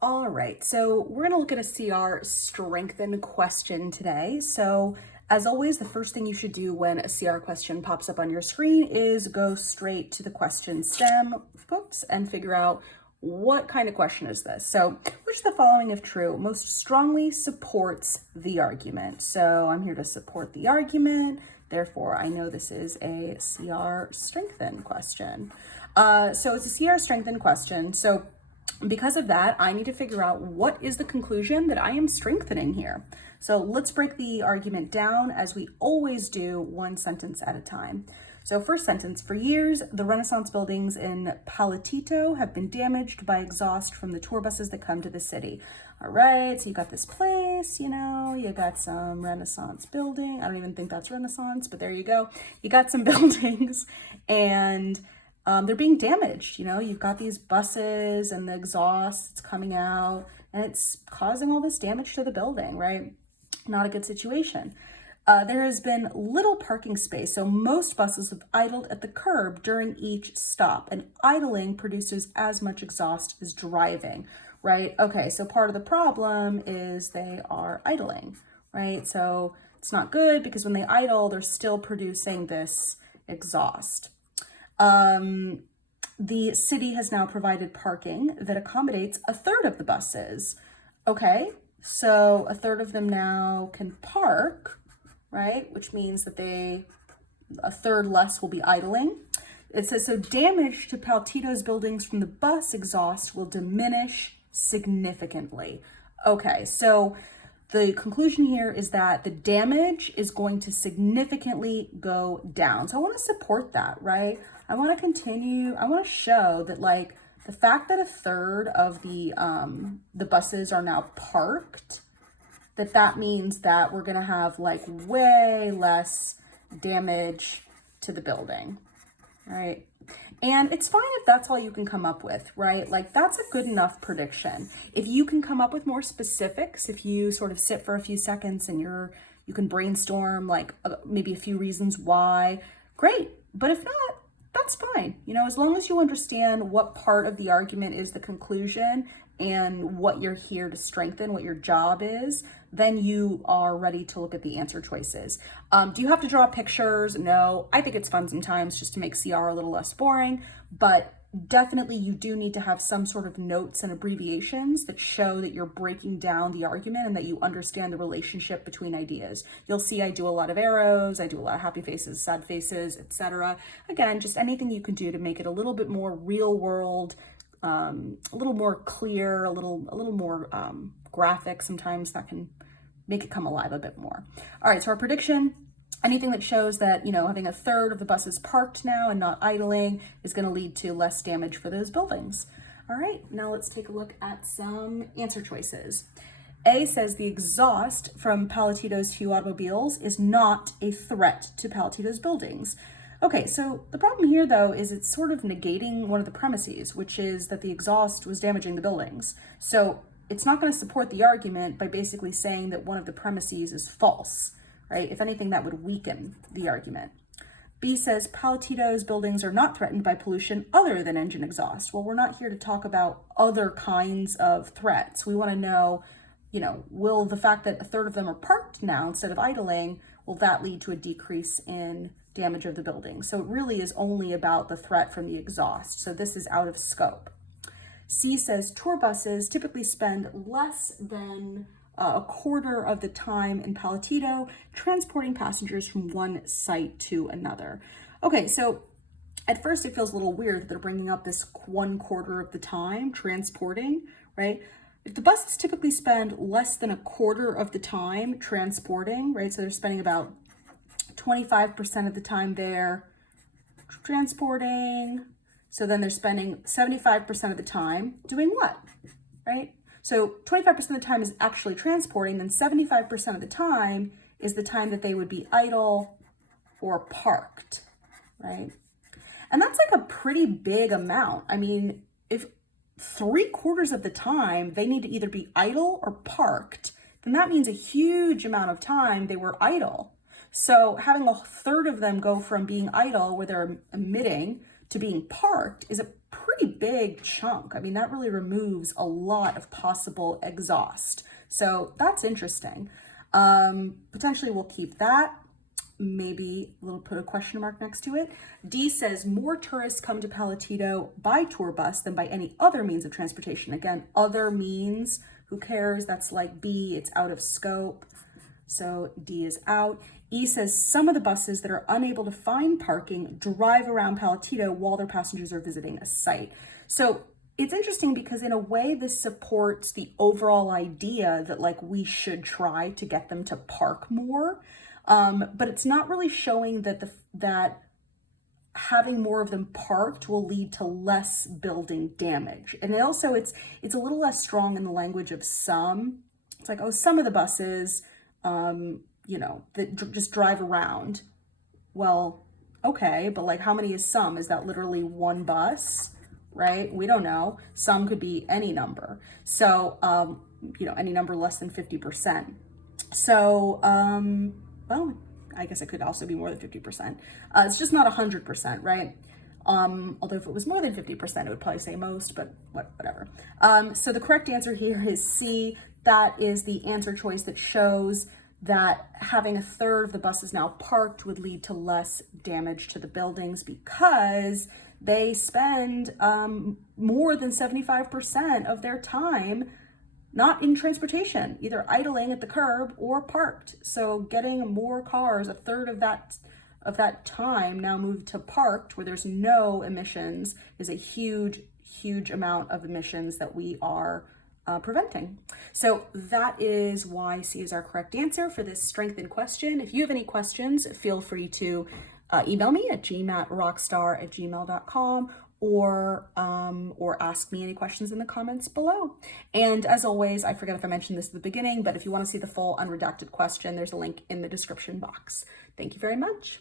All right, so we're going to look at a CR strengthen question today. So as always, the first thing you should do when a CR question pops up on your screen is go straight to the question stem, and figure out what kind of question is this. So which of the following, if true, most strongly supports the argument? So I'm here to support the argument. Therefore, I know this is a CR strengthen question. So it's a CR strengthen question. So because of that, I need to figure out what is the conclusion that I am strengthening here. So let's break the argument down as we always do, one sentence at a time. So first sentence, for years, the Renaissance buildings in Palitito have been damaged by exhaust from the tour buses that come to the city. All right, so you got this place, you got some Renaissance building. I don't even think that's Renaissance, but there you go. You got some buildings and they're being damaged. You've got these buses and the exhaust it's coming out and it's causing all this damage to the building, right? Not a good situation. There has been little parking space, so most buses have idled at the curb during each stop, and idling produces as much exhaust as driving, right? Okay, so part of the problem is they are idling, right? So it's not good because when they idle, they're still producing this exhaust. The city has now provided parking that accommodates a third of the buses. Okay, so a third of them now can park, right? Which means that a third less will be idling. It says, so damage to Palitito's buildings from the bus exhaust will diminish significantly. Okay, so the conclusion here is that the damage is going to significantly go down. So I want to support that, right? I want to continue. I want to show that the fact that a third of the buses are now parked, that means that we're going to have way less damage to the building, right? And it's fine if that's all you can come up with, right? That's a good enough prediction. If you can come up with more specifics, if you sort of sit for a few seconds and you can brainstorm maybe a few reasons why, great. But if not, that's fine. As long as you understand what part of the argument is the conclusion and what you're here to strengthen, what your job is, then you are ready to look at the answer choices. Do you have to draw pictures? No, I think it's fun sometimes just to make CR a little less boring, but definitely you do need to have some sort of notes and abbreviations that show that you're breaking down the argument and that you understand the relationship between ideas. You'll see I do a lot of arrows, I do a lot of happy faces, sad faces, etc. Again, just anything you can do to make it a little bit more real world, a little more clear, a little more graphic. Sometimes that can make it come alive a bit more. All right, so our prediction, anything that shows that, having a third of the buses parked now and not idling is going to lead to less damage for those buildings. All right, now let's take a look at some answer choices. A says the exhaust from Palitito's few automobiles is not a threat to Palitito's buildings. Okay, so the problem here, though, is it's sort of negating one of the premises, which is that the exhaust was damaging the buildings. So it's not going to support the argument by basically saying that one of the premises is false, right? If anything, that would weaken the argument. B says Palitito's buildings are not threatened by pollution other than engine exhaust. Well, we're not here to talk about other kinds of threats. We want to know, will the fact that a third of them are parked now instead of idling, will that lead to a decrease in damage of the building? So it really is only about the threat from the exhaust. So this is out of scope. C says tour buses typically spend less than a quarter of the time in Palitito transporting passengers from one site to another. Okay, so at first it feels a little weird that they're bringing up this 1/4 of the time transporting, right? If the buses typically spend less than a quarter of the time transporting, right? So they're spending about 25% of the time there transporting. So then they're spending 75% of the time doing what, right? So 25% of the time is actually transporting, then 75% of the time is the time that they would be idle or parked, right? And that's a pretty big amount. I mean, if 3/4 of the time they need to either be idle or parked, then that means a huge amount of time they were idle. So having a third of them go from being idle where they're emitting to being parked is a pretty big chunk. I mean, that really removes a lot of possible exhaust. So that's interesting. Potentially we'll keep that. Maybe we'll put a question mark next to it. D says more tourists come to Palitito by tour bus than by any other means of transportation. Again, other means, who cares? That's like B, it's out of scope. So D is out. E says some of the buses that are unable to find parking drive around Palitito while their passengers are visiting a site. So it's interesting because in a way this supports the overall idea that like we should try to get them to park more. But it's not really showing that that having more of them parked will lead to less building damage. And also it's a little less strong in the language of some. It's like, oh, some of the buses, you know, that just drive around. Well, okay, but like how many is some? Is that literally one bus, right? We don't know. Some could be any number. So, you know, any number less than 50%. So, well, I guess it could also be more than 50%. It's just not 100%, right? Although if it was more than 50%, it would probably say most, but whatever. So the correct answer here is C. That is the answer choice that shows that having a third of the buses now parked would lead to less damage to the buildings because they spend more than 75% of their time not in transportation, either idling at the curb or parked. So getting more cars, a third of that time now moved to parked where there's no emissions is a huge, huge amount of emissions that we are preventing. So that is why C is our correct answer for this strength in question. If you have any questions, feel free to email me at gmatrockstar@gmail.com or ask me any questions in the comments below. And as always, I forget if I mentioned this at the beginning, but if you want to see the full unredacted question, there's a link in the description box. Thank you very much.